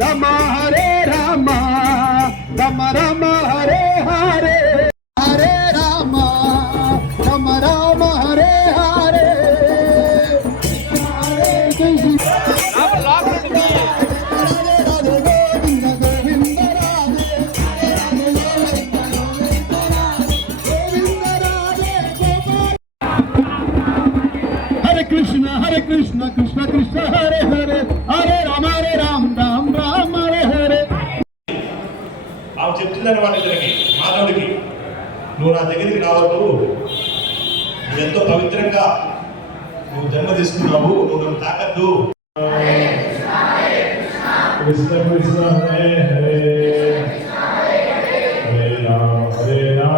రమ హరే రమ రమ రమ హరే హరే. హరే రమ రమ రమ హరే హరే. హరే కృష్ణ. హరే కృష్ణ కృష్ణ కృష్ణ హరే హరే. హరే చెప్తుందని వాడి ఇద్దరికి మాధవుడికి. నువ్వు నా దగ్గరికి రావద్దు. ఎంతో పవిత్రంగా నువ్వు జన్మ తీసుకున్నావు నువ్వు నన్ను తాకద్దు. కృష్ణ కృష్ణ హరే హరే. హరే రామ హరే రామ.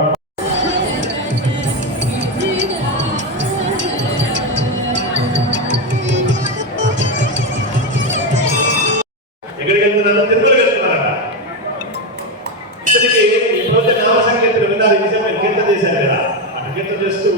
ఎక్కడికి వెళ్తున్నారు ఇతనికి ఇటువంటి నామ సంకీర్తన విన్నారు చేశారు కదా చేస్తూ